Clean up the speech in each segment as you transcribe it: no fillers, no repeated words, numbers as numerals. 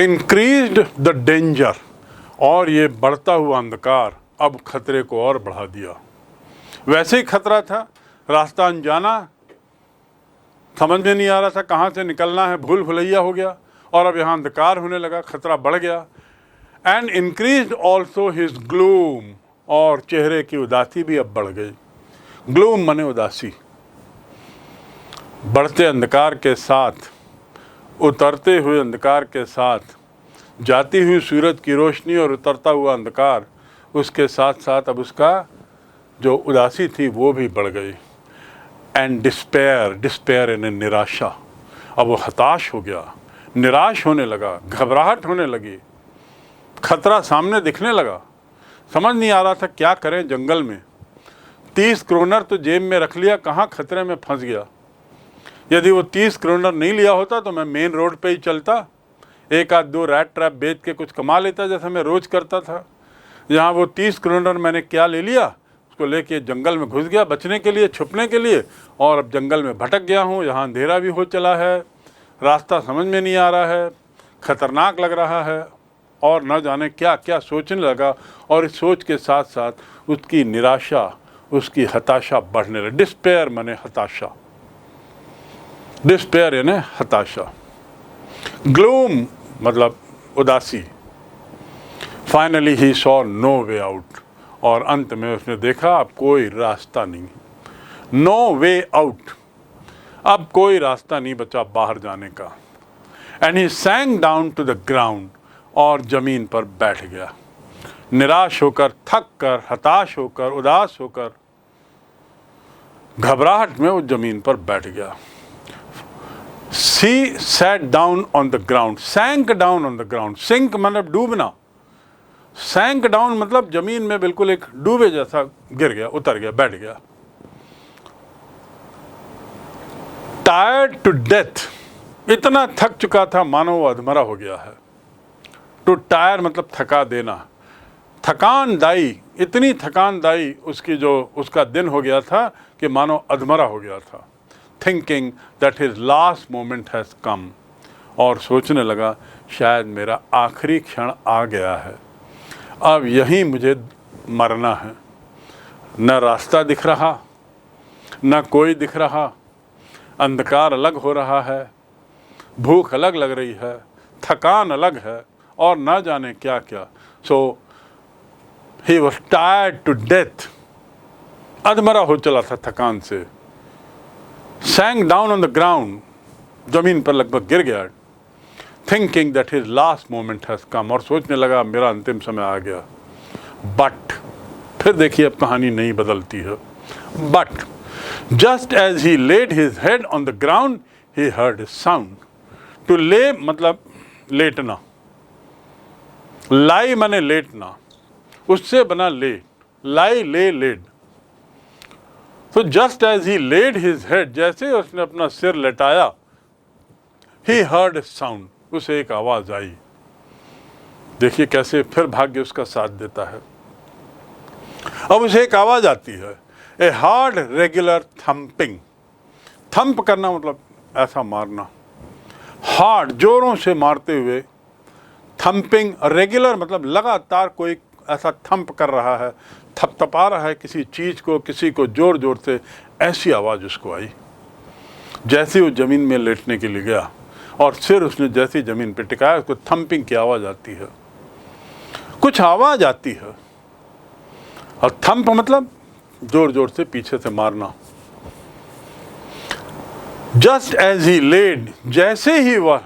Increased the danger, और ये बढ़ता हुआ अंधकार अब खतरे को और बढ़ा दिया। वैसे ही खतरा था, रास्ता अनजाना, समझ में नहीं आ रहा था कहाँ से निकलना है, भूल भुलैया हो गया, और अब यहाँ अंधकार होने लगा, खतरा बढ़ गया। And increased also his gloom, और चेहरे की उदासी भी अब बढ़ गई। ग्लूम माने उदासी। बढ़ते अंधकार के साथ, उतरते हुए अंधकार के साथ, जाती हुई सूरज की रोशनी और उतरता हुआ अंधकार, उसके साथ साथ अब उसका जो उदासी थी वो भी बढ़ गई। एंड डिस्पेयर, डिस्पेयर यानी निराशा, अब वो हताश हो गया, निराश होने लगा, घबराहट होने लगी, खतरा सामने दिखने लगा। समझ नहीं आ रहा था क्या करें जंगल में। 30 क्रोनर तो जेब में रख लिया, कहाँ खतरे में फंस गया। यदि वो 30 क्रोनर नहीं लिया होता तो मैं मेन रोड पे ही चलता, एक आध दो रैट ट्रैप बेच के कुछ कमा लेता जैसा मैं रोज़ करता था। यहाँ वो 30 क्रोनर मैंने क्या ले लिया, उसको लेके जंगल में घुस गया बचने के लिए, छुपने के लिए, और अब जंगल में भटक गया हूँ। यहाँ अंधेरा भी हो चला है, रास्ता समझ में नहीं आ रहा है, खतरनाक लग रहा है, और न जाने क्या क्या सोचने लगा। और इस सोच के साथ साथ उसकी निराशा, उसकी हताशा बढ़ने लगी। डिस्पेयर माने हताशा, डिस्पेयर यानी हताशा, ग्लूम मतलब उदासी। Finally he saw no way out, और अंत में उसने देखा अब कोई रास्ता नहीं, नो वे आउट, अब कोई रास्ता नहीं बचा बाहर जाने का। And he sank down to the ground, और ज़मीन पर बैठ गया, निराश होकर, थक कर, हताश होकर, उदास होकर, घबराहट में वो ज़मीन पर बैठ गया। He sat down on the ground, sank down on the ground, sink मतलब डूबना, sank down मतलब जमीन में बिल्कुल एक डूबे जैसा गिर गया, उतर गया, बैठ गया। Tired to death, इतना थक चुका था मानो वो अधमरा हो गया है। To tire मतलब थका देना, थकानदायी, इतनी थकानदायी उसकी जो उसका दिन हो गया था कि मानो अधमरा हो गया था। Thinking that his last moment has come, और सोचने लगा शायद मेरा आखिरी क्षण आ गया है, अब यहीं मुझे मरना है। न रास्ता दिख रहा, न कोई दिख रहा, अंधकार अलग हो रहा है, भूख अलग लग रही है, थकान अलग है, और न जाने क्या क्या। So he was tired to death, अधमरा हो चला था थकान से। Sank down on the ground, जमीन पर लगभग गिर गया। Thinking that his last moment has come, और सोचने लगा मेरा अंतिम समय आ गया। बट फिर देखिए अब कहानी नहीं बदलती है। But just as he laid his head on the ground he heard sound. To lay मतलब लेटना, लाई माने लेटना, उससे बना ले, लाई ले लेड। तो just as he laid his head, जैसे उसने अपना सिर लेटाया, ही हर्ड ए साउंड, उसे एक आवाज आई। देखिए कैसे फिर भाग्य उसका साथ देता है। अब उसे एक आवाज आती है, a hard regular thumping. Thump करना मतलब ऐसा मारना, हार्ड जोरों से मारते हुए, थम्पिंग रेगुलर मतलब लगातार कोई ऐसा थंप कर रहा है, थपथपा रहा है किसी चीज़ को, किसी को जोर जोर से, ऐसी आवाज़ उसको आई। जैसे वो ज़मीन में लेटने के लिए गया और सिर उसने जैसी ज़मीन पे टिकाया, उसको थंपिंग की आवाज़ आती है, कुछ आवाज़ आती है। और थंप मतलब जोर जोर से पीछे से मारना। जस्ट एज ही लेड, जैसे ही वह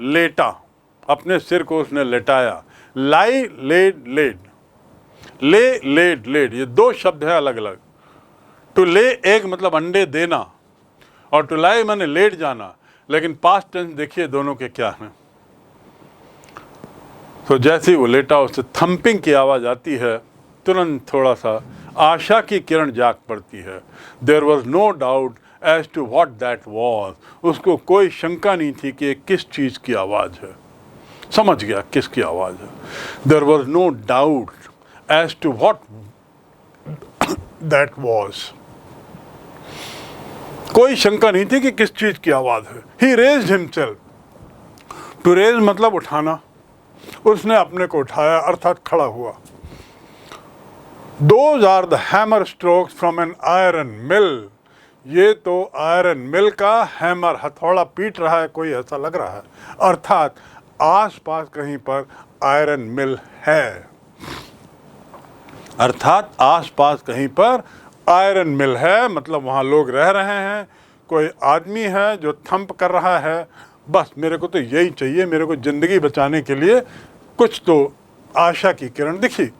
लेटा, अपने सिर को उसने लेटाया। लाई लेड लेड, ले लेड लेड, ये दो शब्द है अलग अलग। टू ले एक मतलब अंडे देना, और टू लाई माने लेट जाना, लेकिन पास्ट टेंस देखिए दोनों के क्या हैं। तो जैसे ही वो लेटा उससे थंपिंग की आवाज़ आती है, तुरंत थोड़ा सा आशा की किरण जाग पड़ती है। There was no doubt as to what that was, उसको कोई शंका नहीं थी कि ये किस चीज़ की आवाज़ है। समझ गया किसकी आवाज़ है। There was no doubt as to what that was, कोई शंका नहीं थी कि किस चीज़ की आवाज़ है। ही रेज्ड हिमसेल्फ, टू रेज मतलब उठाना, उसने अपने को उठाया अर्थात खड़ा हुआ। Those are the hammer strokes from an iron mill. ये तो आयरन मिल का हैमर, हथौड़ा पीट रहा है कोई, ऐसा लग रहा है। अर्थात आसपास कहीं पर आयरन मिल है, अर्थात आसपास कहीं पर आयरन मिल है, मतलब वहाँ लोग रह रहे हैं, कोई आदमी है जो थंप कर रहा है। बस मेरे को तो यही चाहिए, मेरे को ज़िंदगी बचाने के लिए कुछ तो आशा की किरण दिखी।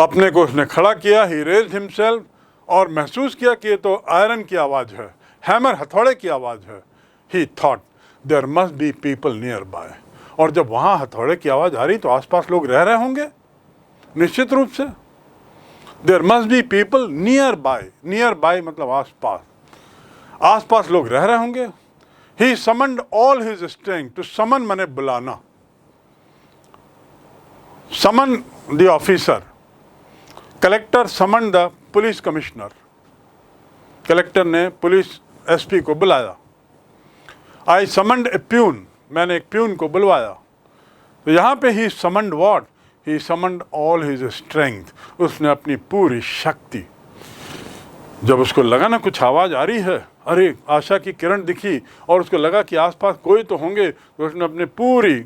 अपने को उसने खड़ा किया, ही रेज्ड हिमसेल्फ, और महसूस किया कि ये तो आयरन की आवाज़ है, हैमर हथौड़े की आवाज़ है। He thought there must be people nearby. और जब वहाँ हथौड़े की आवाज़ आ रही तो आसपास लोग रह रहे होंगे निश्चित रूप से। There must be people nearby, nearby मतलब आसपास, आसपास लोग रह रहे होंगे। He summoned all his strength, to summon माने बुलाना, summon the officer. Collector summon the police commissioner, collector ने पुलिस एसपी को बुलाया। आई समन्ड ए प्यून, मैंने एक प्यून को बुलवाया। तो यहाँ पे he summoned what, he summoned all his strength, उसने अपनी पूरी शक्ति। जब उसको लगा ना कुछ आवाज़ आ रही है, अरे आशा की किरण दिखी, और उसको लगा कि आसपास कोई तो होंगे, तो उसने अपनी पूरी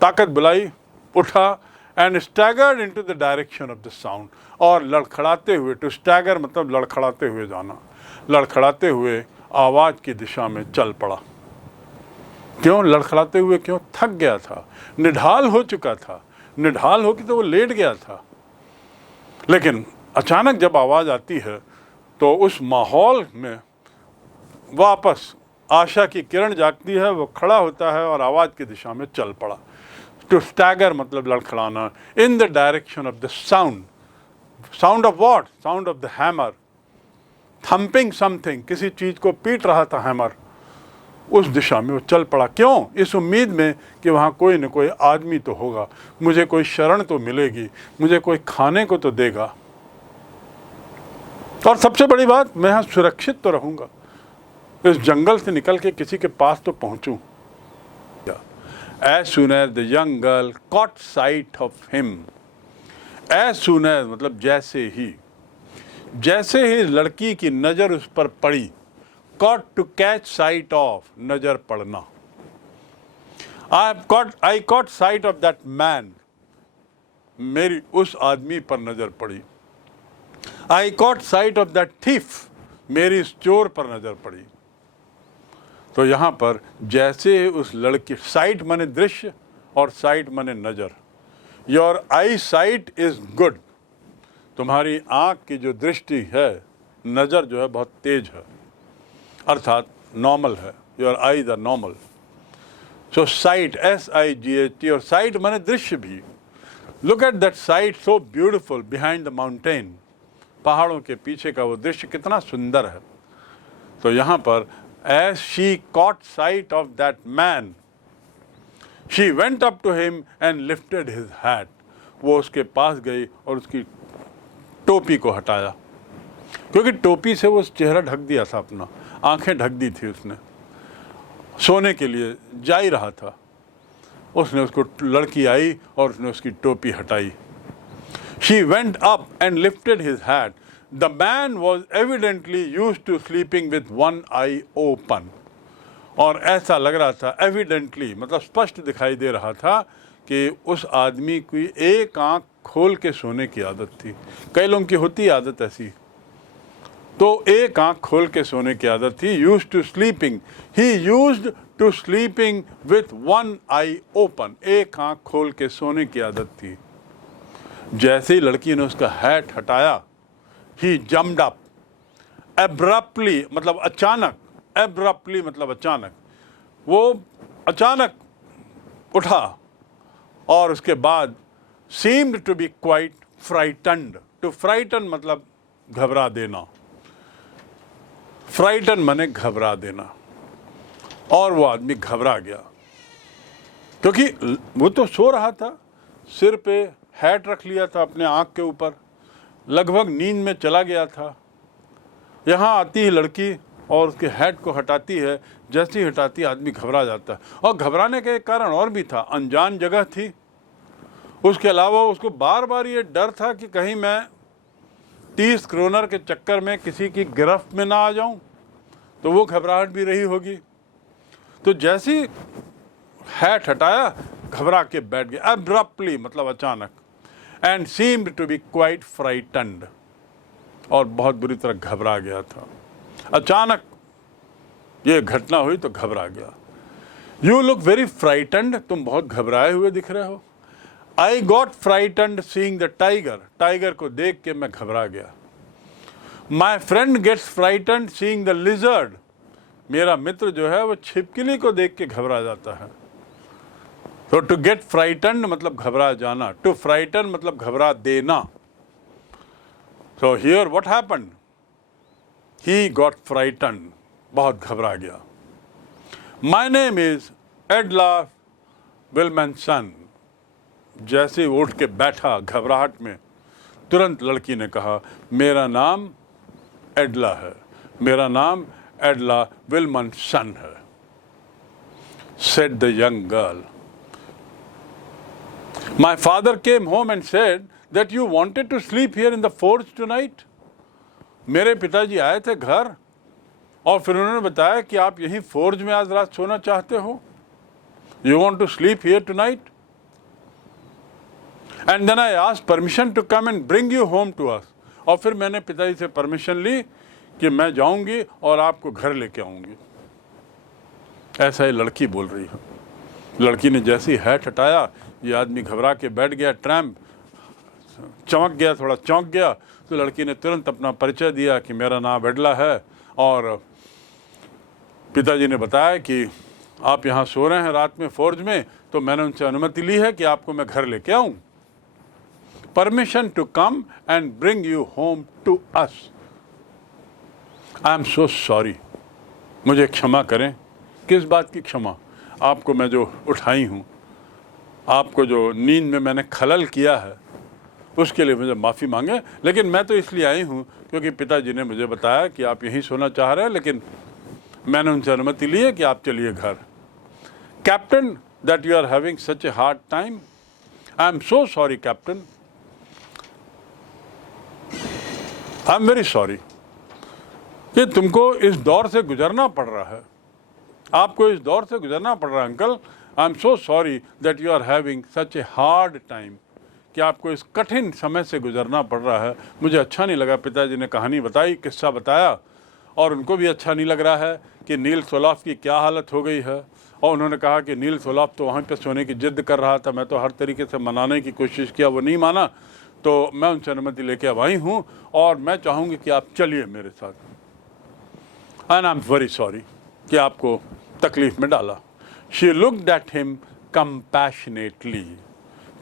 ताकत बुलाई, उठा, and staggered into the direction of the sound, और लड़खड़ाते हुए, टू स्टैगर मतलब लड़खड़ाते हुए जाना, लड़खड़ाते हुए आवाज़ की दिशा में चल पड़ा। क्यों लड़खड़ाते हुए? क्यों? थक गया था, निढाल हो चुका था। निढाल हो के तो वो लेट गया था, लेकिन अचानक जब आवाज़ आती है तो उस माहौल में वापस आशा की किरण जागती है, वो खड़ा होता है और आवाज़ की दिशा में चल पड़ा। टू स्टैगर मतलब लड़खड़ाना, in the direction of the sound, sound of what, sound of the hammer, thumping something, किसी चीज़ को पीट रहा था हैमर, उस दिशा में वो चल पड़ा। क्यों? इस उम्मीद में कि वहाँ कोई न कोई आदमी तो होगा, मुझे कोई शरण तो मिलेगी, मुझे कोई खाने को तो देगा, और सबसे बड़ी बात, मैं यहाँ सुरक्षित तो रहूँगा, इस जंगल से निकल के किसी के पास तो पहुँचूँ। As soon as the young girl caught sight of him, as soon as मतलब जैसे ही लड़की की नज़र उस पर पड़ी, caught to catch sight of, नज़र पड़ना। I caught sight of that man, मेरी उस आदमी पर नज़र पड़ी। I caught sight of that thief, मेरी इस चोर पर नज़र पड़ी। तो यहाँ पर जैसे उस लड़की, साइट माने दृश्य और साइट माने नज़र, your I site is good, तुम्हारी आँख की जो दृष्टि है, नज़र जो है बहुत तेज है, अर्थात नॉर्मल है, your eyes are normal. So sight, SIGHT, और साइट माने दृश्य भी। Look at that sight so beautiful behind the mountain, पहाड़ों के पीछे का वो दृश्य कितना सुंदर है। तो यहाँ पर as she caught sight of that man, she went up to him and lifted his hat, वो उसके पास गई और उसकी टोपी को हटाया, क्योंकि टोपी से वो चेहरा ढक दिया था अपना, आंखें ढक दी थी उसने, सोने के लिए जा ही रहा था। उसने उसको, लड़की आई और उसने उसकी टोपी हटाई। She went up and lifted his hat. The man was evidently used to sleeping with one eye open. और ऐसा लग रहा था, evidently मतलब स्पष्ट दिखाई दे रहा था कि उस आदमी की एक आंख खोल के सोने की आदत थी। कई लोगों की होती आदत ऐसी, तो एक आंख खोल के सोने की आदत थी। Used to sleeping, he used to sleeping with one eye open, एक आंख खोल के सोने की आदत थी। जैसे ही लड़की ने उसका हैट हटाया, he jumped up abruptly मतलब अचानक, abruptly मतलब अचानक, वो अचानक उठा और उसके बाद seemed to be quite frightened, to frighten मतलब घबरा देना, frighten माने घबरा देना, और वो आदमी घबरा गया क्योंकि वो तो सो रहा था, सिर पे हैट रख लिया था अपने आँख के ऊपर, लगभग नींद में चला गया था। यहाँ आती ही लड़की और उसके हेड को हटाती है, जैसे ही हटाती है आदमी घबरा जाता है। और घबराने का एक कारण और भी था, अनजान जगह थी। उसके अलावा उसको बार बार ये डर था कि कहीं मैं 30 क्रोनर के चक्कर में किसी की गिरफ्त में ना आ जाऊं, तो वो घबराहट भी रही होगी। तो जैसी हैट हटाया, घबरा के बैठ गया, अब्रप्टली मतलब अचानक, and seemed to be quite frightened, और बहुत बुरी तरह घबरा गया था। अचानक ये घटना हुई तो घबरा गया। यू लुक वेरी फ्राइटन्ड, तुम बहुत घबराए हुए दिख रहे हो। I got frightened seeing the tiger, tiger को देख के मैं घबरा गया। My friend gets frightened seeing the lizard, मेरा मित्र जो है वो छिपकली को देख के घबरा जाता है। तो टू गेट फ्राइटन्ड मतलब घबरा जाना, टू फ्राइटन मतलब घबरा देना। So here what happened, he got frightened, बहुत घबरा गया। माई नेम इज एडला विल्मनसन, जैसे उठ के बैठा घबराहट में, तुरंत लड़की ने कहा, मेरा नाम एडला है, मेरा नाम एडला विल्मनसन है। Said the young girl. My father came home and said that you wanted to sleep here in the forge tonight. मेरे पिताजी आए थे घर और फिर उन्होंने बताया कि आप यहीं फोर्ज में आज रात सोना चाहते हो। You want to sleep here tonight? And then I asked permission to come and bring you home to us. और फिर मैंने पिताजी से परमिशन ली कि मैं जाऊंगी और आपको घर लेके आऊंगी। ऐसा ही लड़की बोल रही है। लड़की ने जैसे ही हैट हटाया, ये आदमी घबरा के बैठ गया, ट्रैम्प चमक गया, थोड़ा चौंक गया। तो लड़की ने तुरंत अपना परिचय दिया कि मेरा नाम एडला है, और पिताजी ने बताया कि आप यहाँ सो रहे हैं रात में फोर्ज में, तो मैंने उनसे अनुमति ली है कि आपको मैं घर लेके आऊँ। Permission to come and bring you home to us. I am so sorry, मुझे क्षमा करें। किस बात की क्षमा? आपको मैं जो उठाई हूँ, आपको जो नींद में मैंने खलल किया है, उसके लिए मुझे माफ़ी मांगे। लेकिन मैं तो इसलिए आई हूँ क्योंकि पिताजी ने मुझे बताया कि आप यहीं सोना चाह रहे हैं, लेकिन मैंने उनसे अनुमति ली है कि आप चलिए घर। Captain, that you are having such a hard time. I am so sorry captain, I am very sorry कि तुमको इस दौर से गुजरना पड़ रहा है, आपको इस दौर से गुजरना पड़ रहा है uncle. I am so sorry that you are having such a hard time, कि आपको इस कठिन समय से गुजरना पड़ रहा है। मुझे अच्छा नहीं लगा, पिताजी ने कहानी बताई, किस्सा बताया, और उनको भी अच्छा नहीं लग रहा है कि नील सोलाफ की क्या हालत हो गई है। और उन्होंने कहा कि नील सोलाफ तो वहाँ पे सोने की जिद कर रहा था, मैं तो हर तरीके से मनाने की कोशिश किया, वो नहीं माना, तो मैं उनसे अनुमति लेके अब आई हूँ और मैं चाहूँगी कि आप चलिए मेरे साथ। And I am very sorry कि आपको तकलीफ में डाला। She looked at him compassionately.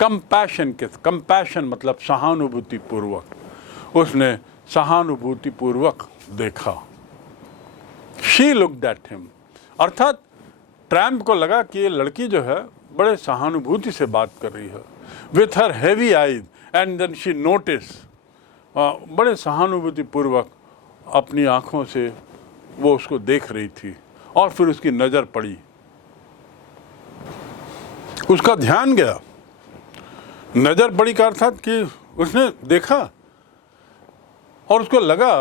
Compassion मतलब सहानुभूति पूर्वक। उसने सहानुभूति पूर्वक देखा। शी लुक्ड एट हिम, अर्थात ट्रैम्प को लगा कि ये लड़की जो है बड़े सहानुभूति से बात कर रही है। With her heavy eyes and then she notice, बड़े सहानुभूति पूर्वक अपनी आँखों से वो उसको देख रही थी। और फिर उसकी नज़र पड़ी, उसका ध्यान गया। नज़र पड़ी का अर्थात कि उसने देखा और उसको लगा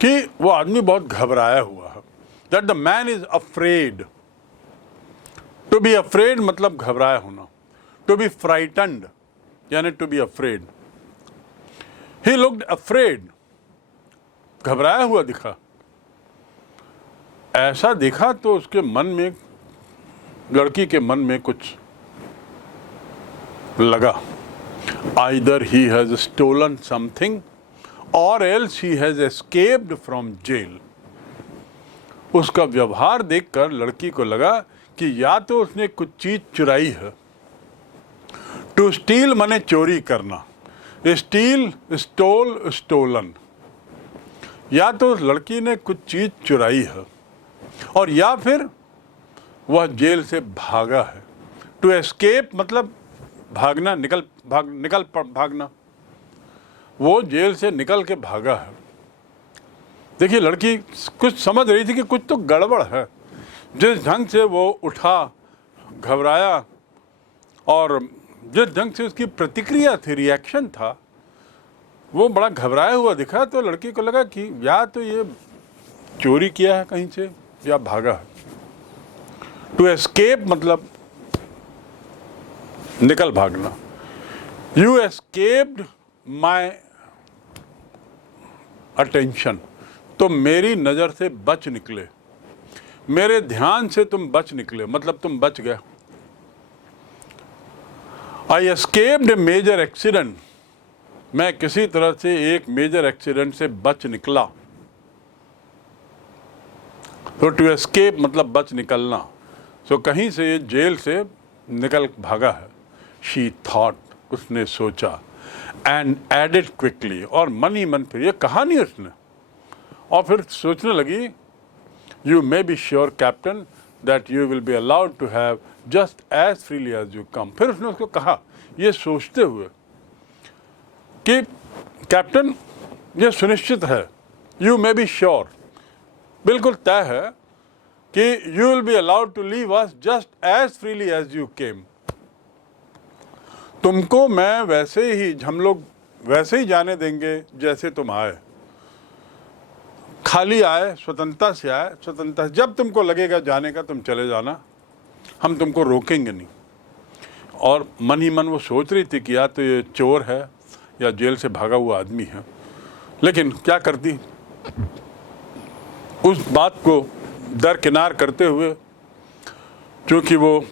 कि वो आदमी बहुत घबराया हुआ है। That the man is afraid. To be afraid मतलब घबराया होना। टू बी फ्राइटन्ड यानी to be afraid. He looked afraid, घबराया हुआ दिखा। ऐसा दिखा तो उसके मन में, लड़की के मन में कुछ लगा। Either he has stolen something or else he has escaped from jail. उसका व्यवहार देखकर लड़की को लगा कि या तो उसने कुछ चीज चुराई है। टू स्टील माने चोरी करना, स्टील, स्टोल, स्टोलन। या तो उस लड़की ने कुछ चीज चुराई है और या फिर वह जेल से भागा है। टू एस्केप मतलब भागना, भागना। वो जेल से निकल के भागा है। देखिए लड़की कुछ समझ रही थी कि कुछ तो गड़बड़ है। जिस ढंग से वो उठा, घबराया, और जिस ढंग से उसकी प्रतिक्रिया थी, रिएक्शन था, वो बड़ा घबराया हुआ दिखा। तो लड़की को लगा कि या तो ये चोरी किया है कहीं से या भागा है। टू एस्केप मतलब निकल भागना। यू एस्केप्ड माई अटेंशन, तुम मेरी नज़र से बच निकले, मेरे ध्यान से तुम बच निकले, मतलब तुम बच गए। आई एस्केप्ड ए मेजर एक्सीडेंट, मैं किसी तरह से एक मेजर एक्सीडेंट से बच निकला। तो टू एस्केप मतलब बच निकलना। सो कहीं से ये जेल से निकल भागा है। शी थॉट, उसने सोचा, एंड एडेड क्विकली, और मन ही मन फिर ये कहा नहीं उसने, और फिर सोचने लगी, you may be sure captain that you will be allowed to have just as freely as you come. फिर उसने उसको कहा ये सोचते हुए कि कैप्टन ये सुनिश्चित है, यू मे बी श्योर, बिल्कुल तय है कि you will be allowed to leave us just as freely as you came. तुमको मैं वैसे ही, हम लोग वैसे ही जाने देंगे जैसे तुम आए, खाली आए, स्वतंत्रता से आए, स्वतंत्रता, जब तुमको लगेगा जाने का तुम चले जाना, हम तुमको रोकेंगे नहीं। और मन ही मन वो सोच रही थी कि या तो ये चोर है या जेल से भागा हुआ आदमी है, लेकिन क्या करती, उस बात को दरकिनार करते हुए, क्योंकि वो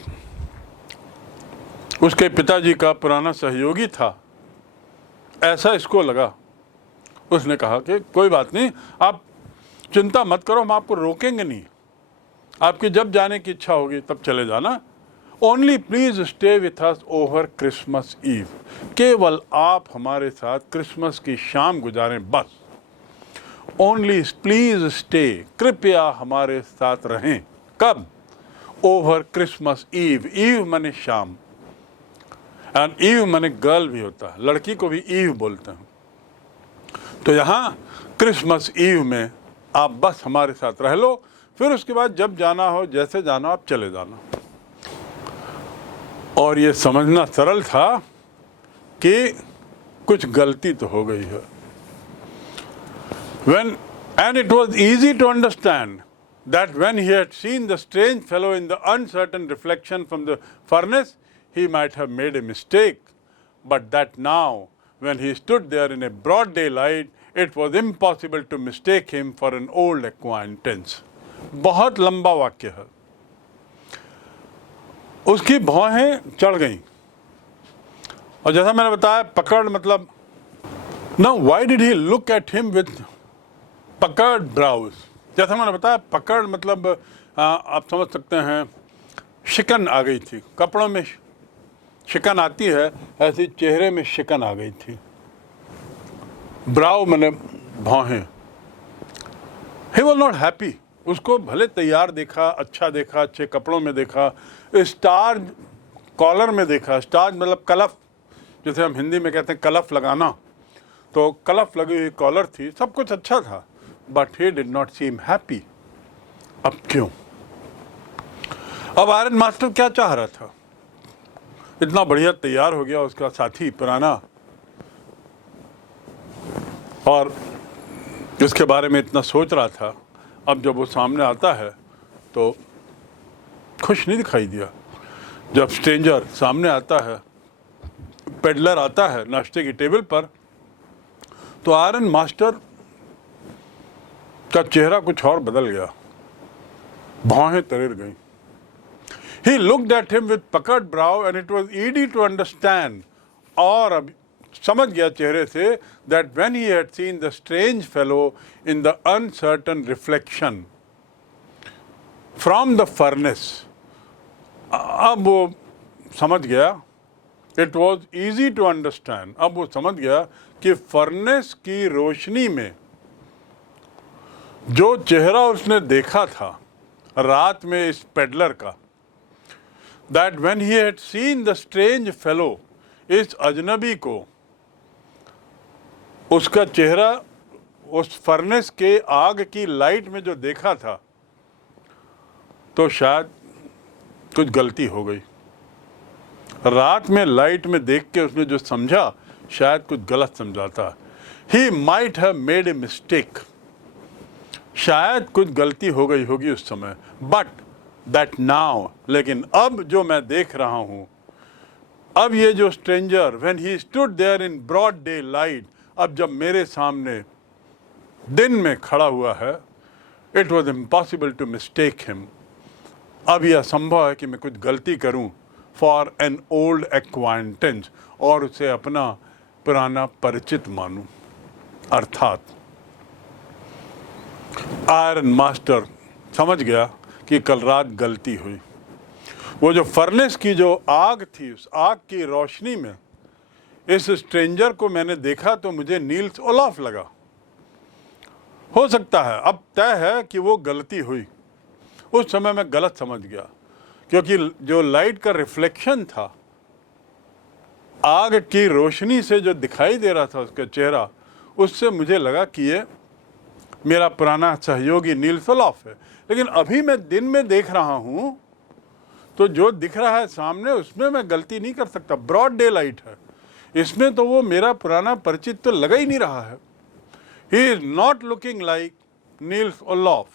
उसके पिताजी का पुराना सहयोगी था, ऐसा इसको लगा। उसने कहा कि कोई बात नहीं, आप चिंता मत करो, हम आपको रोकेंगे नहीं, आपकी जब जाने की इच्छा होगी तब चले जाना। Only please stay with us over Christmas Eve, केवल आप हमारे साथ क्रिसमस की शाम गुजारें बस। ओनली प्लीज स्टे, कृपया हमारे साथ रहें। कब? ओवर क्रिसमस ईव, ईव माने शाम, एंड ईव माने गर्ल भी होता है, लड़की को भी ईव बोलते हैं। तो यहाँ क्रिसमस ईव में आप बस हमारे साथ रह लो, फिर उसके बाद जब जाना हो, जैसे जाना आप चले जाना। और ये समझना सरल था कि कुछ गलती तो हो गई है। And it was easy to understand that when he had seen the strange fellow in the uncertain reflection from the furnace, he might have made a mistake, but that now, when he stood there in a broad daylight, it was impossible to mistake him for an old acquaintance. बहुत लंबा वाक्य है। उसकी भौहें चढ़ गईं, और जैसा मैंने बताया, पकड़ मतलब, now why did he look at him with पकड़ ब्राउज? जैसा मैंने बताया, पकड़ मतलब आप समझ सकते हैं, शिकन आ गई थी, कपड़ों में शिकन आती है, ऐसी चेहरे में शिकन आ गई थी। ब्राउ मैंने भौहें। ही वॉज नॉट हैप्पी, उसको भले तैयार देखा, अच्छा देखा, अच्छे कपड़ों में देखा, स्टार्च कॉलर में देखा, स्टार्च मतलब कलफ, जैसे हम हिंदी में कहते हैं कलफ लगाना, तो कलफ लगी हुई कॉलर थी, सब कुछ अच्छा था, but he did not seem happy. अब क्यों? अब आयरन मास्टर क्या चाह रहा था? इतना बढ़िया तैयार हो गया उसका साथी पुराना, और इसके बारे में इतना सोच रहा था, अब जब वो सामने आता है तो खुश नहीं दिखाई दिया। जब स्ट्रेंजर सामने आता है, पेडलर आता है नाश्ते की टेबल पर, तो आयरन मास्टर का चेहरा कुछ और बदल गया, भौहें तरेर गईं। He looked at him with puckered brow and it was easy to understand, और अब समझ गया चेहरे से, that when he had seen the strange fellow in the uncertain reflection from the furnace, अब वो समझ गया, it was easy to understand, अब वो समझ गया कि फर्नेस की रोशनी में जो चेहरा उसने देखा था रात में इस पेडलर का, that when he had seen the strange fellow, इस अजनबी को, उसका चेहरा उस फर्नेस के आग की लाइट में जो देखा था तो शायद कुछ गलती हो गई। रात में लाइट में देख के उसने जो समझा शायद कुछ गलत समझा था। He might have made a mistake, शायद कुछ गलती हो गई होगी उस समय, बट दैट नाउ, लेकिन अब जो मैं देख रहा हूं, अब ये जो stranger when he stood there in broad daylight, अब जब मेरे सामने दिन में खड़ा हुआ है, it was impossible to mistake him, अब यह संभव है कि मैं कुछ गलती करूं फॉर एन ओल्ड एक्वाइंटेंस, और उसे अपना पुराना परिचित मानूं। अर्थात आयरन मास्टर समझ गया कि कल रात गलती हुई। वो जो फर्नेस की जो आग थी, उस आग की रोशनी में इस स्ट्रेंजर को मैंने देखा तो मुझे नील्स ओलाफ लगा। हो सकता है, अब तय है कि वो गलती हुई, उस समय मैं गलत समझ गया, क्योंकि जो लाइट का रिफ्लेक्शन था, आग की रोशनी से जो दिखाई दे रहा था उसका चेहरा, उससे मुझे लगा कि ये मेरा पुराना सहयोगी नील्स ओलाफ है। लेकिन अभी मैं दिन में देख रहा हूँ तो जो दिख रहा है सामने, उसमें मैं गलती नहीं कर सकता। ब्रॉड डे लाइट है, इसमें तो वो मेरा पुराना परिचित तो लगा ही नहीं रहा है। He is not looking like Nils Olof.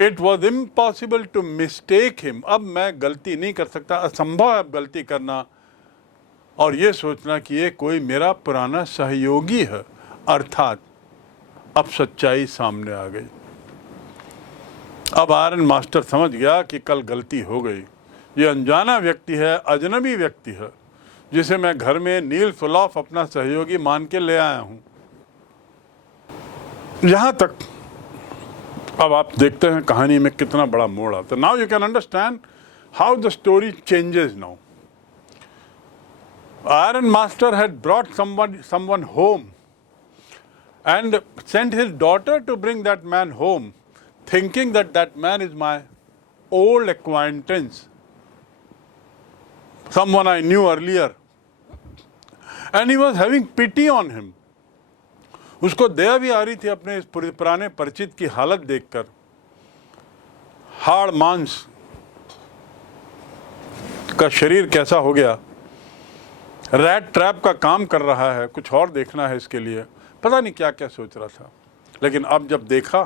It was impossible to mistake him. अब मैं गलती नहीं कर सकता, असंभव है गलती करना और ये सोचना कि ये कोई मेरा पुराना सहयोगी है। अर्थात अब सच्चाई सामने आ गई। अब आयरन मास्टर समझ गया कि कल गलती हो गई। ये अनजाना व्यक्ति है, अजनबी व्यक्ति है, जिसे मैं घर में नील्स ओलाफ अपना सहयोगी मान के ले आया हूं। यहां तक अब आप देखते हैं कहानी में कितना बड़ा मोड़ आता है। Now you can understand how the story changes now. Iron Master had brought someone home and sent his daughter to bring that man home, thinking that that man is my old acquaintance, someone I knew earlier, and he was having pity on him. उसको दया भी आ रही थी अपने इस पुराने परिचित की हालत देखकर। हाड़ मांस का शरीर कैसा हो गया, रैट ट्रैप का काम कर रहा है, कुछ और देखना है इसके लिए, पता नहीं क्या क्या सोच रहा था। लेकिन अब जब देखा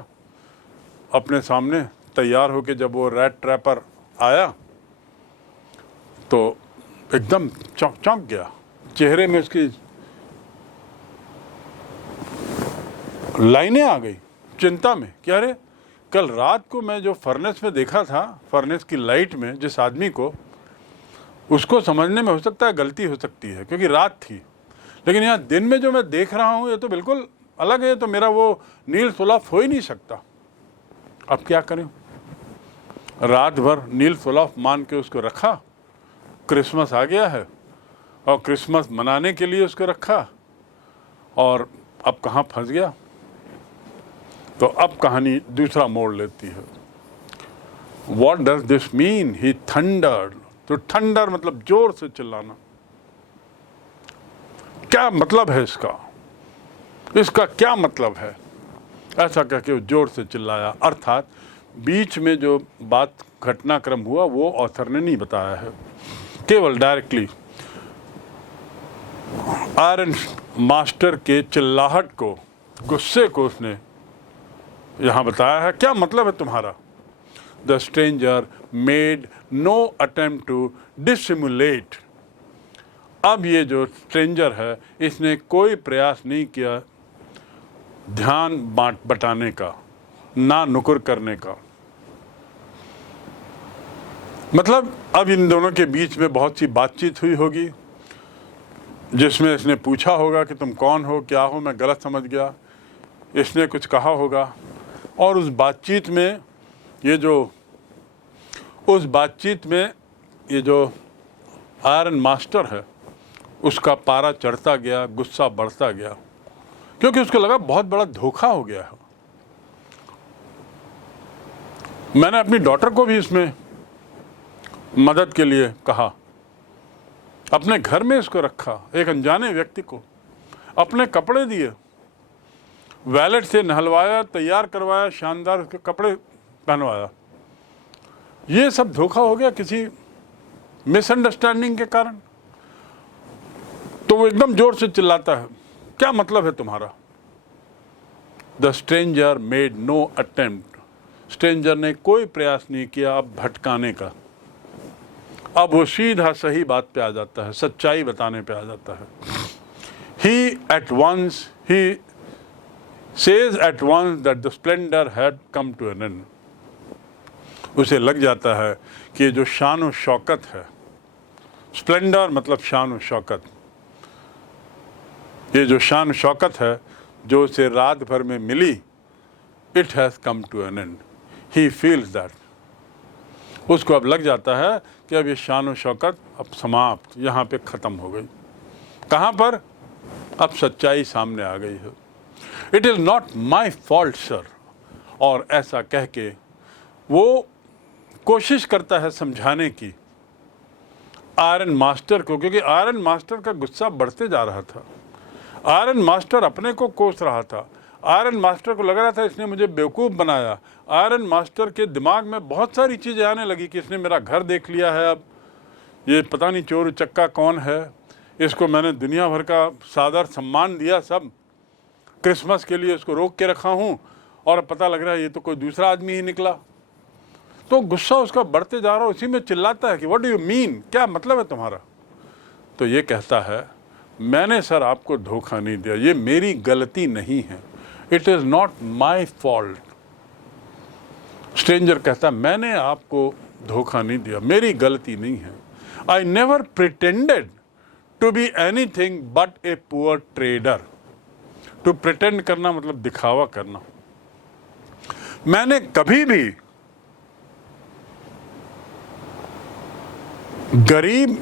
अपने सामने तैयार होके, जब वो रैट ट्रैपर आया तो एकदम चौंक गया। चेहरे में उसकी लाइनें आ गई चिंता में कि अरे कल रात को मैं जो फर्नेस में देखा था, फर्नेस की लाइट में जिस आदमी को, उसको समझने में हो सकता है गलती हो सकती है क्योंकि रात थी, लेकिन यहाँ दिन में जो मैं देख रहा हूँ ये तो बिल्कुल अलग है, तो मेरा वो नील्स ओलाफ हो ही नहीं सकता। अब क्या करें? रात भर नील्स ओलाफ मान के उसको रखा, क्रिसमस आ गया है और क्रिसमस मनाने के लिए उसको रखा, और अब कहाँ फंस गया। तो अब कहानी दूसरा मोड़ लेती है। What does this mean? He thundered. तो थंडर मतलब जोर से चिल्लाना। क्या मतलब है इसका? इसका क्या मतलब है? ऐसा कह के जोर से चिल्लाया। अर्थात बीच में जो बात घटनाक्रम हुआ वो ऑथर ने नहीं बताया है, केवल डायरेक्टली आयरन मास्टर के चिल्लाहट को, गुस्से को उसने यहां बताया है। क्या मतलब है तुम्हारा? The stranger made no attempt to dissimulate. अब ये जो स्ट्रेंजर है, इसने कोई प्रयास नहीं किया ध्यान बटाने का, ना नुकुर करने का। मतलब अब इन दोनों के बीच में बहुत सी बातचीत हुई होगी, जिसमें इसने पूछा होगा कि तुम कौन हो, क्या हो, मैं गलत समझ गया। इसने कुछ कहा होगा, और उस बातचीत में ये जो आयरन मास्टर है, उसका पारा चढ़ता गया, गुस्सा बढ़ता गया, क्योंकि उसको लगा बहुत बड़ा धोखा हो गया है। मैंने अपनी डॉटर को भी इसमें मदद के लिए कहा, अपने घर में इसको रखा, एक अनजाने व्यक्ति को अपने कपड़े दिए, वैलेट से नहलवाया, तैयार करवाया, शानदार उसके कपड़े पहनवाया। ये सब धोखा हो गया किसी मिसअंडरस्टैंडिंग के कारण। तो वो एकदम जोर से चिल्लाता है, क्या मतलब है तुम्हारा? The stranger made no attempt, stranger ने कोई प्रयास नहीं किया अब भटकाने का। अब वो सीधा सही बात पे आ जाता है, सच्चाई बताने पे आ जाता है। He at once, he says at once that the splendor had come to an end. उसे लग जाता है कि जो शान और शौकत है, स्प्लेंडर मतलब शान और शौकत, ये जो शान शौकत है जो उसे रात भर में मिली, it has come to an end. He feels that. उसको अब लग जाता है कि अब ये शान और शौकत अब समाप्त, यहाँ पे ख़त्म हो गई। कहाँ पर? अब सच्चाई सामने आ गई है। It is not my fault sir, और ऐसा कह के वो कोशिश करता है समझाने की आयरन मास्टर को, क्योंकि आयरन मास्टर का गुस्सा बढ़ते जा रहा था। आयरन मास्टर अपने को कोस रहा था। आयरन मास्टर को लग रहा था इसने मुझे बेवकूफ़ बनाया। आयरन मास्टर के दिमाग में बहुत सारी चीज़ें आने लगी कि इसने मेरा घर देख लिया है, अब ये पता नहीं चोर उचक्का कौन है, इसको मैंने दुनिया भर का सादर सम्मान दिया, सब क्रिसमस के लिए इसको रोक के रखा हूँ, और पता लग रहा है ये तो कोई दूसरा आदमी ही निकला। तो गुस्सा उसका बढ़ते जा रहा है। उसी में चिल्लाता है कि व्हाट डू यू मीन, क्या मतलब है तुम्हारा? तो ये कहता है, मैंने सर आपको धोखा नहीं दिया, ये मेरी गलती नहीं है, it is not my fault. Stranger कहता है, मैंने आपको धोखा नहीं दिया, मेरी गलती नहीं है। I never pretended to be anything but a poor trader. To pretend करना मतलब दिखावा करना। मैंने कभी भी गरीब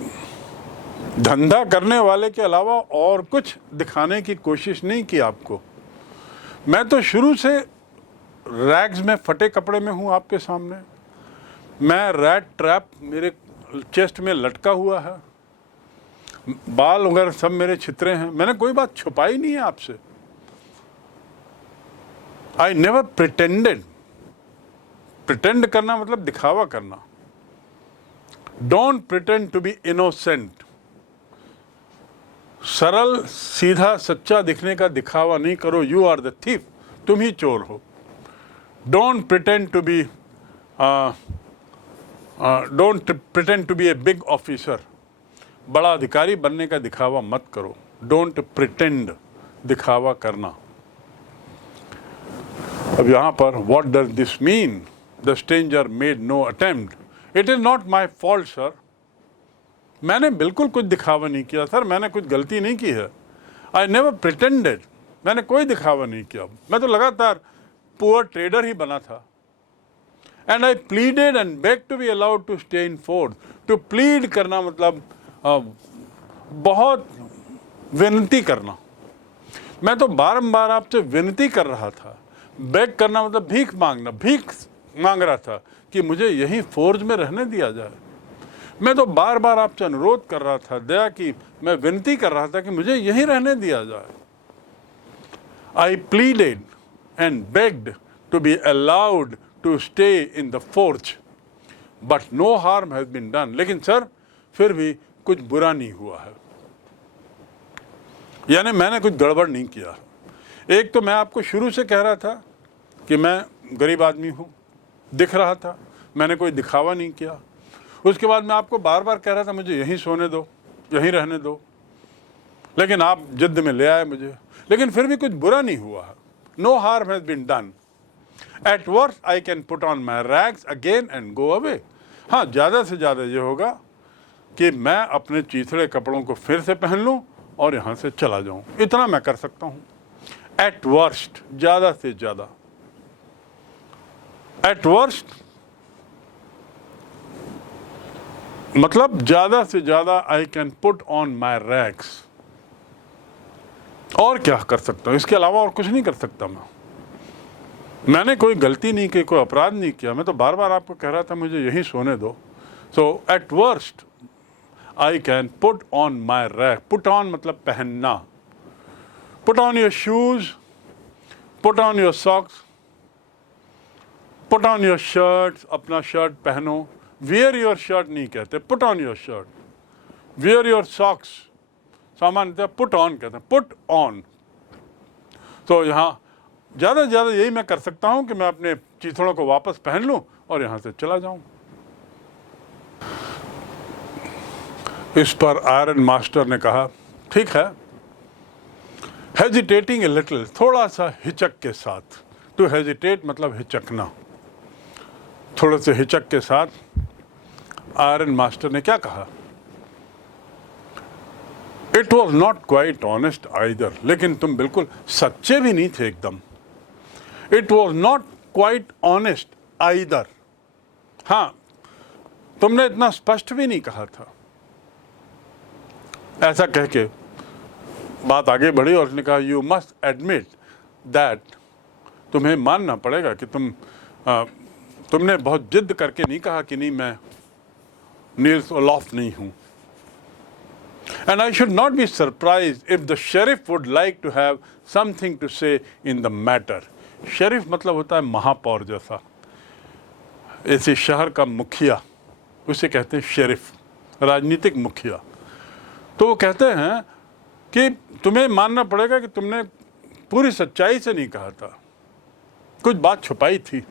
धंधा करने वाले के अलावा और कुछ दिखाने की कोशिश नहीं की आपको। मैं तो शुरू से रैग्स में, फटे कपड़े में हूँ आपके सामने। मैं रैट ट्रैप मेरे चेस्ट में लटका हुआ है, बाल वगैरह सब मेरे छितरे हैं। मैंने कोई बात छुपाई नहीं है आपसे। आई नेवर प्रिटेंडेड। प्रिटेंड करना मतलब दिखावा करना। Don't pretend to be innocent. सरल सीधा सच्चा दिखने का दिखावा नहीं करो। यू आर द थीफ, तुम ही चोर हो। Don't pretend to be a big officer. बड़ा अधिकारी बनने का दिखावा मत करो। डोंट प्रिटेंड, दिखावा करना। अब यहाँ पर what does this mean? The stranger made no attempt. It is not my fault sir. मैंने बिल्कुल कुछ दिखावा नहीं किया सर, मैंने कुछ गलती नहीं की है। आई नेवर प्रिटेंडेड, मैंने कोई दिखावा नहीं किया। मैं तो लगातार पुअर ट्रेडर ही बना था। And I pleaded and beg to be allowed to stay in fort. To plead करना मतलब बहुत विनती करना। मैं तो बारंबार आपसे विनती कर रहा था। बेग करना मतलब भीख मांगना, भीख मांग रहा था कि मुझे यहीं फोर्ज में रहने दिया जाए। मैं तो बार बार आपसे अनुरोध कर रहा था, दया की मैं विनती कर रहा था कि मुझे यहीं रहने दिया जाए। I pleaded and begged to be allowed to stay in the forge but no harm has been done. लेकिन सर फिर भी कुछ बुरा नहीं हुआ है, यानी मैंने कुछ गड़बड़ नहीं किया। एक तो मैं आपको शुरू से कह रहा था कि मैं गरीब आदमी हूँ, दिख रहा था, मैंने कोई दिखावा नहीं किया। उसके बाद मैं आपको बार बार कह रहा था मुझे यहीं सोने दो, यहीं रहने दो, लेकिन आप जिद में ले आए मुझे। लेकिन फिर भी कुछ बुरा नहीं हुआ है। No harm has been done. At worst I can put on my rags again and go away. हाँ, ज़्यादा से ज़्यादा ये होगा कि मैं अपने चीथड़े कपड़ों को फिर से पहन लूँ और यहाँ से चला जाऊँ। इतना मैं कर सकता हूँ। एट वर्स्ट, ज़्यादा से ज़्यादा। एट वर्स्ट मतलब ज़्यादा से ज़्यादा आई can put on my rags. और क्या कर सकता हूँ? इसके अलावा और कुछ नहीं कर सकता मैंने कोई गलती नहीं की, कोई अपराध नहीं किया। मैं तो बार बार आपको कह रहा था मुझे यहीं सोने दो। So at worst I can put on my rag. Put on मतलब पहनना। Put on your shoes, put on your socks, put on your shirt, अपना शर्ट पहनो। वियर योर शर्ट नहीं कहते, put on your shirt. Wear your socks सामान्यतः put on कहते हैं, put on. तो यहाँ ज़्यादा से ज़्यादा यही मैं कर सकता हूँ कि मैं अपने चीथड़ों को वापस पहन लूँ और यहाँ से चला जाऊँ। इस पर आयरन मास्टर ने कहा, ठीक है, हेजिटेटिंग ए लिटिल, थोड़ा सा हिचक के साथ। टू हेजिटेट मतलब हिचकना। थोड़े से हिचक के साथ आयरन मास्टर ने क्या कहा, it was not quite honest either, लेकिन तुम बिल्कुल सच्चे भी नहीं थे एकदम। It was not quite honest either, हाँ तुमने इतना स्पष्ट भी नहीं कहा था। ऐसा कह के बात आगे बढ़ी और उसने कहा, यू मस्ट एडमिट दैट, तुम्हें मानना पड़ेगा कि तुमने बहुत जिद करके नहीं कहा कि नहीं मैं नील्स ओलॉफ नहीं हूं। And I should not be surprise if the sheriff would like to have something to say in the matter. Sheriff मतलब होता है महापौर जैसा, ऐसे शहर का मुखिया, उसे कहते हैं शेरिफ, राजनीतिक मुखिया। तो वो कहते हैं कि तुम्हें मानना पड़ेगा कि तुमने पूरी सच्चाई से नहीं कहा था, कुछ बात छुपाई थी।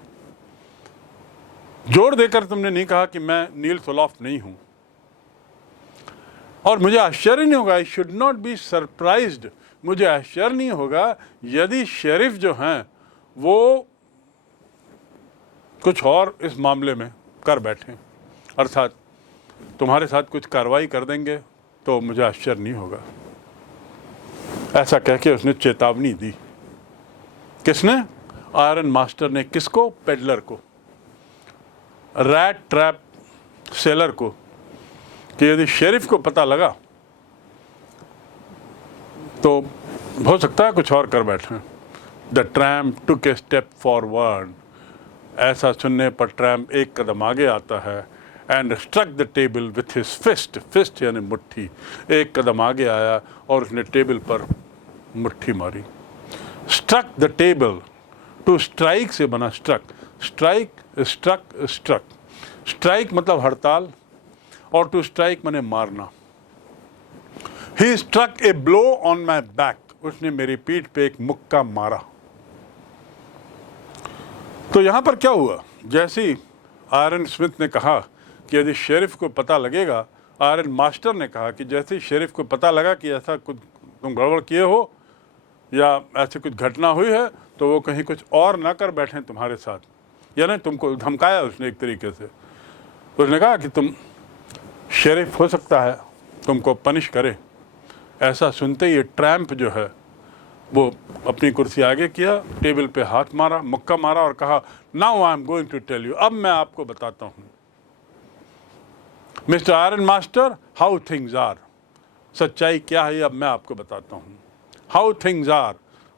जोर देकर तुमने नहीं कहा कि मैं नील सोलॉफ नहीं हूं। और मुझे आश्चर्य नहीं होगा, आई शुड नॉट बी सरप्राइज्ड, मुझे आश्चर्य नहीं होगा यदि शेरिफ जो हैं वो कुछ और इस मामले में कर बैठें, अर्थात तुम्हारे साथ कुछ कार्रवाई कर देंगे, तो मुझे आश्चर्य नहीं होगा। ऐसा कह के उसने चेतावनी दी। किसने? आयरन मास्टर ने। किसको? पेडलर को, रैट ट्रैप सेलर को, कि यदि शेरिफ को पता लगा तो हो सकता है कुछ और कर बैठे। The tramp took a step forward, ऐसा सुनने पर ट्रैम्प एक कदम आगे आता है, and struck the table with his fist, fist यानी मुट्ठी, एक कदम आगे आया और उसने टेबल पर मुट्ठी मारी। Struck the table, to strike से बना struck, strike, struck, struck. Strike मतलब हड़ताल और टू स्ट्राइक माने मारना। He struck a blow on my back, उसने मेरी पीठ पे एक मुक्का मारा। तो यहां पर क्या हुआ, जैसे ही आयरन स्मिथ ने कहा कि यदि शेरिफ को पता लगेगा, आयरन मास्टर ने कहा कि जैसे ही शेरिफ को पता लगा कि ऐसा कुछ तुम गड़बड़ किए हो या ऐसी कुछ घटना हुई है, तो वो कहीं कुछ और ना कर बैठें तुम्हारे साथ, यानी तुमको धमकाया उसने एक तरीके से। उसने कहा कि तुम शेरिफ हो सकता है तुमको पनिश करे। ऐसा सुनते ही ये ट्रैम्प जो है वो अपनी कुर्सी आगे किया, टेबल पे हाथ मारा, मुक्का मारा और कहा, now I am going to tell you, अब मैं आपको बताता हूं mister iron master, how things are, सच्चाई क्या है अब मैं आपको बताता हूं। हाउ थिंग्स आर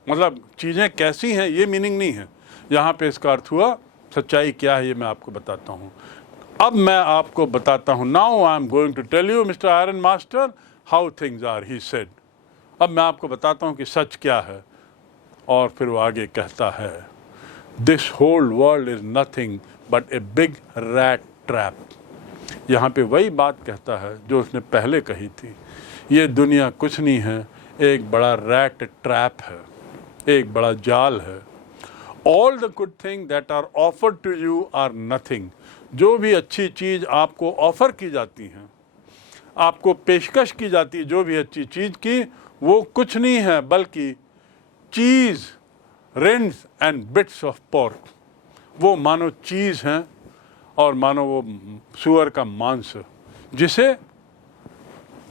मतलब चीज़ें कैसी हैं, ये मीनिंग नहीं है यहाँ पे। इसका अर्थ हुआ सच्चाई क्या है ये मैं आपको बताता हूँ, अब मैं आपको बताता हूँ। Now I am going to tell you mister iron master how things are, he said, अब मैं आपको बताता हूँ कि सच क्या है। और फिर वो आगे कहता है, this whole world is nothing but a big rat trap. यहाँ पे वही बात कहता है जो उसने पहले कही थी, ये दुनिया कुछ नहीं है, एक बड़ा रैट ट्रैप है, एक बड़ा जाल है। All the good thing that are offered to you are nothing, जो भी अच्छी चीज़ आपको ऑफर की जाती हैं, आपको पेशकश की जाती है जो भी अच्छी चीज़ की, वो कुछ नहीं है बल्कि चीज़, रिंड्स एंड बिट्स ऑफ पोर्क। वो मानो चीज़ हैं और मानो वो सूअर का मांस जिसे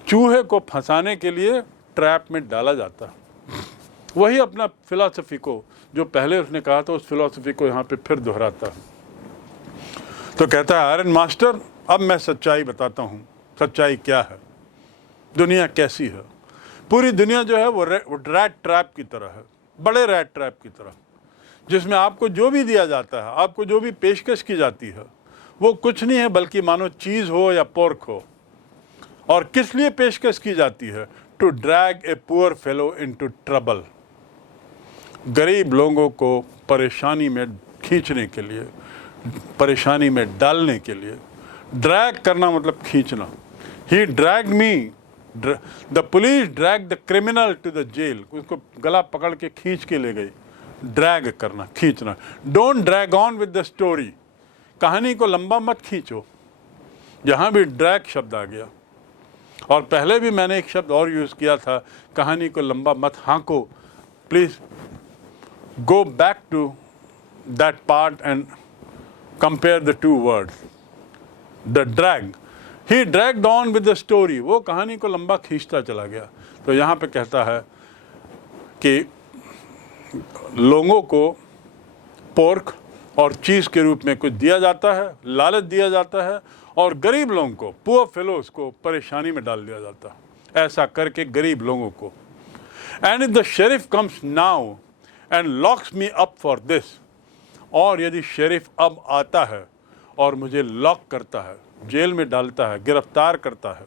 चूहे को फंसाने के लिए ट्रैप में डाला जाता है। वही अपना फिलॉसफी को जो पहले उसने कहा था उस फिलॉसफी को यहाँ पे फिर दोहराता है। तो कहता है आयरन मास्टर, अब मैं सच्चाई बताता हूँ। सच्चाई क्या है, दुनिया कैसी है। पूरी दुनिया जो है वो रैट ट्रैप की तरह है, बड़े रैट ट्रैप की तरह, जिसमें आपको जो भी दिया जाता है, आपको जो भी पेशकश की जाती है, वो कुछ नहीं है बल्कि मानो चीज़ हो या पोर्क हो। और किस लिए पेशकश की जाती है? To drag a poor fellow into trouble. गरीब लोगों को परेशानी में खींचने के लिए, परेशानी में डालने के लिए। ड्रैग करना मतलब खींचना। He drag me, the police drag the criminal to the jail, उसको गला पकड़ के खींच के ले गई। ड्रैग करना, खींचना। Don't drag on with the story, कहानी को लंबा मत खींचो। यहाँ भी ड्रैग शब्द आ गया। और पहले भी मैंने एक शब्द और यूज़ किया था, कहानी को लंबा मत हाँको। Please go back to that part and compare the two words. The drag, he dragged on with the story, वो कहानी को लंबा खींचता चला गया। तो यहाँ पे कहता है कि लोगों को पोर्क और चीज़ के रूप में कुछ दिया जाता है, लालच दिया जाता है, और गरीब लोगों को, पुअर फेलोज को परेशानी में डाल दिया जाता है, ऐसा करके गरीब लोगों को। And if the sheriff comes now and locks me up for this, और यदि शेरिफ अब आता है और मुझे लॉक करता है, जेल में डालता है, गिरफ्तार करता है।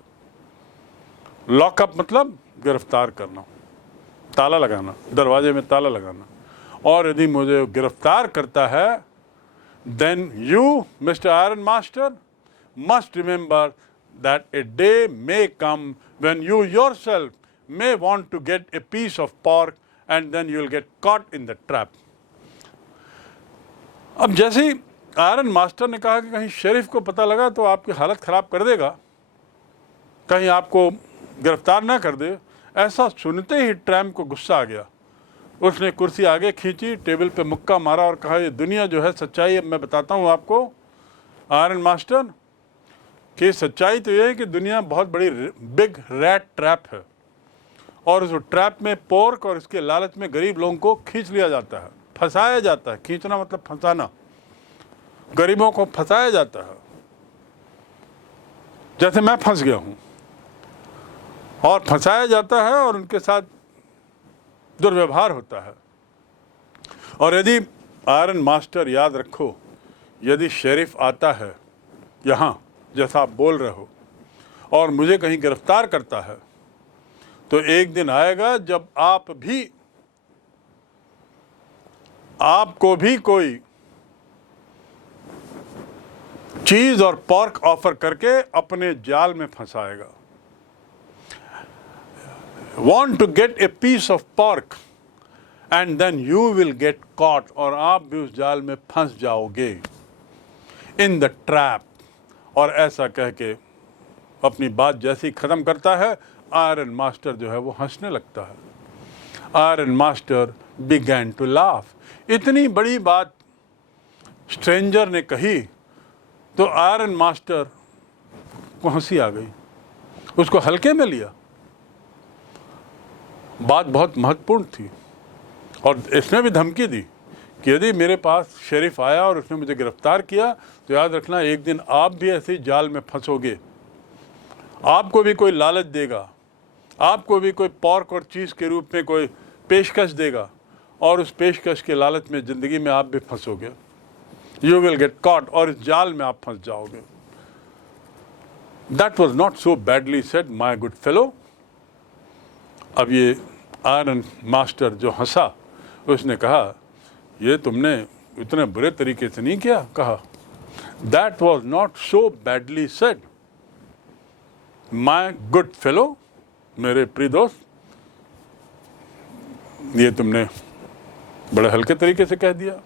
लॉकअप मतलब गिरफ्तार करना, ताला लगाना, दरवाजे में ताला लगाना। और यदि मुझे गिरफ्तार करता है, then you, Mr. Iron Master, must remember that a day may come when you yourself may want to get a piece of pork and then you will get caught in the trap. अब जैसे ही iron master ने कहा कि कहीं sheriff को पता लगा तो आपकी हालत ख़राब कर देगा, कहीं आपको गिरफ्तार ना कर दे, ऐसा सुनते ही ट्रैम्प को गुस्सा आ गया। उसने कुर्सी आगे खींची, टेबल पे मुक्का मारा और कहा, ये दुनिया जो है सच्चाई अब मैं बताता हूँ आपको आयरन मास्टर, कि सच्चाई तो ये है कि दुनिया बहुत बड़ी बिग रैट ट्रैप है, और उस ट्रैप में पोर्क और इसके लालच में गरीब लोगों को खींच लिया जाता है, फंसाया जाता है। खींचना मतलब फंसाना, गरीबों को फंसाया जाता है। जैसे मैं फंस गया हूँ और फंसाया जाता है और उनके साथ दुर्व्यवहार होता है। और यदि आयरन मास्टर, याद रखो, यदि शेरिफ आता है यहाँ जैसा आप बोल रहे हो और मुझे कहीं गिरफ्तार करता है, तो एक दिन आएगा जब आपको भी कोई चीज और पोर्क ऑफर करके अपने जाल में फंसाएगा। Want to get a piece of pork and then you will get caught, और आप भी उस जाल में फंस जाओगे, in the trap। और ऐसा कह के अपनी बात जैसे ही ख़त्म करता है, आयरन मास्टर जो है वो हंसने लगता है। Iron master began to laugh। इतनी बड़ी बात स्ट्रेंजर ने कही तो आयरन मास्टर को हंसी आ गई, उसको हल्के में लिया। बात बहुत महत्वपूर्ण थी और इसने भी धमकी दी कि यदि मेरे पास शेरिफ आया और उसने मुझे गिरफ्तार किया तो याद रखना एक दिन आप भी ऐसे ही जाल में फंसोगे। आपको भी कोई लालच देगा, आपको भी कोई पोर्क और चीज़ के रूप में कोई पेशकश देगा और उस पेशकश के लालच में ज़िंदगी में आप भी फंसोगे। यू विल गेट कॉट, और इस जाल में आप फंस जाओगे। That was not so badly said my good fellow. अब ये आयरन मास्टर जो हंसा, उसने कहा, ये तुमने इतने बुरे तरीके से नहीं किया। कहा, that was not so badly said my good fellow, मेरे प्रिय दोस्त, ये तुमने बड़े हल्के तरीके से कह दिया।